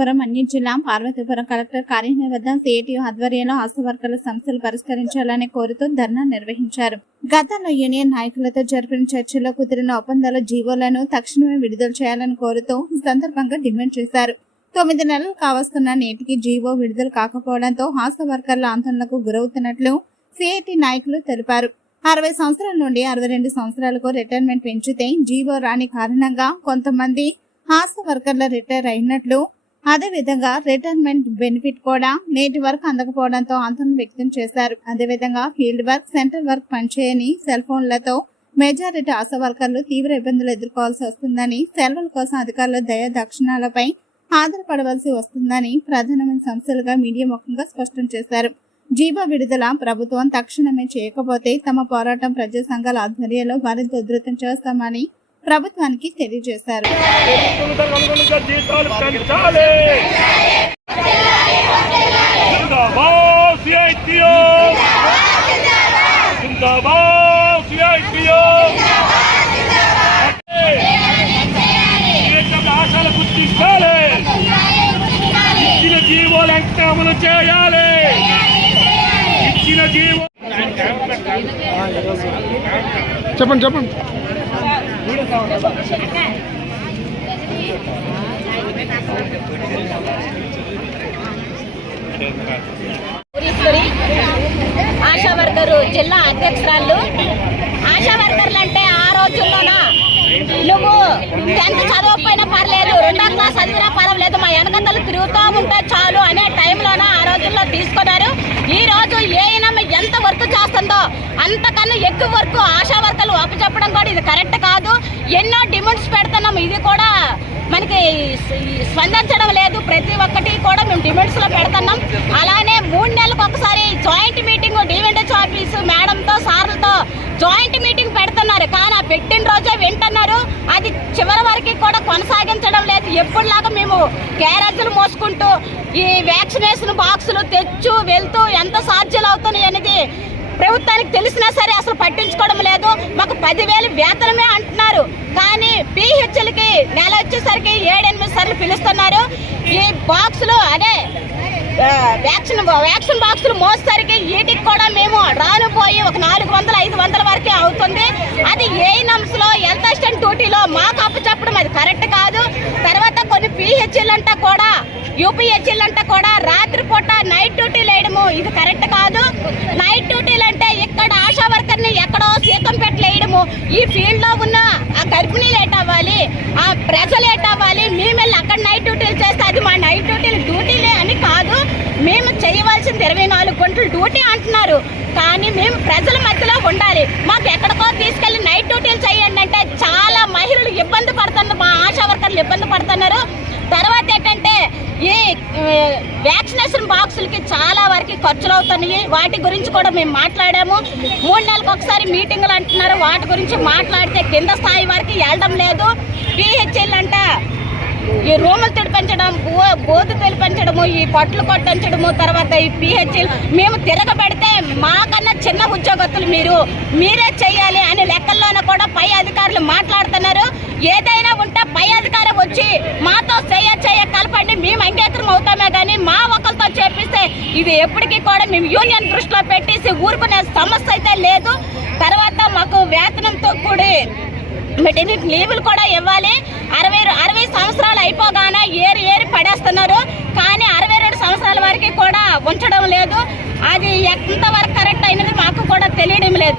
పార్వతీపురం అన్ని జిల్లా పార్వతీపురం కలెక్టర్ కార్యాలయం వద్ద సిఐటియు ఆధ్వర్యంలో ఆశా వర్కర్ల సమస్యలు పరిష్కరించాలని కోరుతూ ధర్నా నిర్వహించారు. గతంలో యూనియన్ నాయకులతో జరిపిన చర్చలో కుదిరిన ఒప్పందాల జీవోలను తక్షణమే విడుదల చేయాలని కోరుతూ ఈ సందర్భంగా డిమాండ్ చేశారు. తొమ్మిది నెలలు కావస్తున్న నేటికి జీవో విడుదల కాకపోవడంతో ఆశా వర్కర్ల ఆందోళనకు గురవుతున్నట్లు సిఐటి నాయకులు తెలిపారు. అరవై సంవత్సరాల నుండి అరవై రెండు సంవత్సరాలకు రిటైర్మెంట్ పెంచితే జీవో రాని కారణంగా కొంతమంది ఆశా వర్కర్లు రిటైర్ అయినట్లు అదేవిధంగా రిటైర్మెంట్ బెనిఫిట్ కూడా నేటి వరకు అందకపోవడంతో ఆందోళన వ్యక్తం చేశారు. అదేవిధంగా ఫీల్డ్ వర్క్ సెంటర్ వర్క్ పనిచేయని సెల్ ఫోన్లతో మెజారిటీ ఆశా వర్కర్లు తీవ్ర ఇబ్బందులు ఎదుర్కోవాల్సి వస్తుందని సెలవుల కోసం అధికారుల దయ దక్షిణాలపై ఆధారపడవలసి వస్తుందని ప్రధానమైన సంస్థలుగా మీడియా ముఖంగా స్పష్టం చేశారు. జీవ విడుదల ప్రభుత్వం తక్షణమే చేయకపోతే తమ పోరాటం ప్రజా సంఘాల ఆధ్వర్యంలో మరింత ఉధృతం చేస్తామని ప్రభుత్వానికి తెలియజేశారు. ఆశలు ఇచ్చిన జీవోలంటే అమలు చేయాలి ఇచ్చిన జీవో చెప్పండి చెప్పండి. ఆశా వర్కరు జిల్లా అధ్యక్షురాలు. ఆశా వర్కర్లు అంటే ఆ రోజుల్లోనా? నువ్వు టెన్త్ చదవకపోయినా పర్లేదు రెండో క్లాస్ చదివినా పర్వాలేదు మా వెనకంతలు తిరుగుతూ ఉంటే చాలు అనే టైంలోన ఆ రోజుల్లో తీసుకున్నారు. ఈ రోజు ఏ ఎంత వర్క్ చేస్తుందో అంతకన్నా ఎక్కువ వర్క్ ఆశా వర్కర్లు చెప్పడం కూడా ఇది కరెక్ట్ కాదు. ఎన్నో డిమాండ్స్ పెడుతున్నాం. ఇది కూడా మనకి స్పందించడం లేదు. ప్రతి ఒక్కటి కూడా మేము డిమాండ్స్లో పెడుతున్నాం. అలానే మూడు నెలలకు ఒకసారి జాయింట్ మీటింగ్ డివెండెచ్ ఆఫీస్ మేడంతో సార్లతో జాయింట్ మీటింగ్ పెడుతున్నారు. కానీ ఆ పెట్టిన రోజే వింటున్నారు. అది చివరి వరకు కూడా కొనసాగించడం లేదు. ఎప్పుడులాగా మేము క్యారేజీలు మోసుకుంటూ ఈ వ్యాక్సినేషన్ బాక్సులు తెచ్చు వెళ్తూ ఎంత సాధ్యాలు అవుతున్నాయి అనేది ప్రభుత్వానికి తెలిసినా సరే అసలు పట్టించుకోవడం లేదు. మాకు పదివేలు వేతనమే అంటున్నారు. కానీ పిహెచ్లకి నెల వచ్చేసరికి ఏడెనిమిది సార్లు పిలుస్తున్నారు. ఈ బాక్సులు అదే వ్యాక్సిన్ వ్యాక్సిన్ బాక్సులు మోసేసరికి వీటికి కూడా మేము రానుపోయి ఒక నాలుగు వందల ఐదు వందల వరకే అవుతుంది. అది ఏ నమ్స్లో హెల్త్ అసిస్టెంట్ డ్యూటీలో మాకు అప్పచెప్పడం అది కరెక్ట్ కాదు. తర్వాత కొన్ని పిహెచ్ఎల్ అంతా కూడా యూపీహెచ్ఎల్ అంతా కూడా రాత్రిపూట నైట్ డ్యూటీలు వేయడము. ఇది కరెక్ట్ కాదు. నైట్ డ్యూటీలు అంటే ఇక్కడ ఆశా వర్కర్ని ఎక్కడో సీతం పెట్టలేయడము ఈ ఫీల్డ్లో ఉన్న ఆ గర్భిణీలు ఎట్ అవ్వాలి ఆ ప్రజలు ఏట్ అవ్వాలి. మేము వెళ్ళి అక్కడ నైట్ డ్యూటీలు చేస్తే అది మా నైట్ డ్యూటీలు డ్యూటీలే అని కాదు. మేము చేయవలసింది ఇరవై నాలుగు గంటలు డ్యూటీ అంటున్నారు. కానీ మేము ప్రజల మధ్యలో ఉండాలి. మాకు ఎక్కడికో తీసుకెళ్ళి నైట్ డ్యూటీలు చేయండి అంటే చాలా మహిళలు ఇబ్బంది పడుతున్నారు మా ఆశా వర్కర్లు ఇబ్బంది పడుతున్నారు తర్వాత ఏంటంటే ఈ వ్యాక్సినేషన్ బాక్సులకి చాలా వరకు ఖర్చులు అవుతున్నాయి వాటి గురించి కూడా మేము మాట్లాడాము. మూడు నెలలకు ఒకసారి మీటింగులు అంటున్నారు. వాటి గురించి మాట్లాడితే కింద స్థాయి వరకు వెళ్ళడం లేదు. పిహెచ్ఎల్ అంట ఈ రూములు తెడిపించడం గో బోధు తెడిపించడము ఈ పట్లు కొట్టించడము తర్వాత ఈ పిహెచ్ఎల్. మేము తిరగబడితే మాకన్నా చిన్న ఉద్యోగస్తులు మీరు. మీరే చేయాలి అనే లెక్కల్లోనే కూడా పై అధికారులు మాట్లాడుతున్నారు. ఏదైనా ఉంటే పై అధికారం వచ్చి మా అవుతామే కానీ మా ఒకరితో చేపిస్తే ఇది ఎప్పటికీ కూడా మేము యూనియన్ దృష్టిలో పెట్టేసి ఊరుకునే సమస్య అయితే లేదు. తర్వాత మాకు వేతనంతో కూడి మెటర్నిటీ లీవులు కూడా ఇవ్వాలి. అరవై అరవై సంవత్సరాలు అయిపోగానే ఏరి ఏరి పడేస్తున్నారు. కానీ అరవై రెండు సంవత్సరాల వరకు కూడా ఉంచడం లేదు. అది ఎంతవరకు కరెక్ట్ అయినది మాకు కూడా తెలియడం లేదు.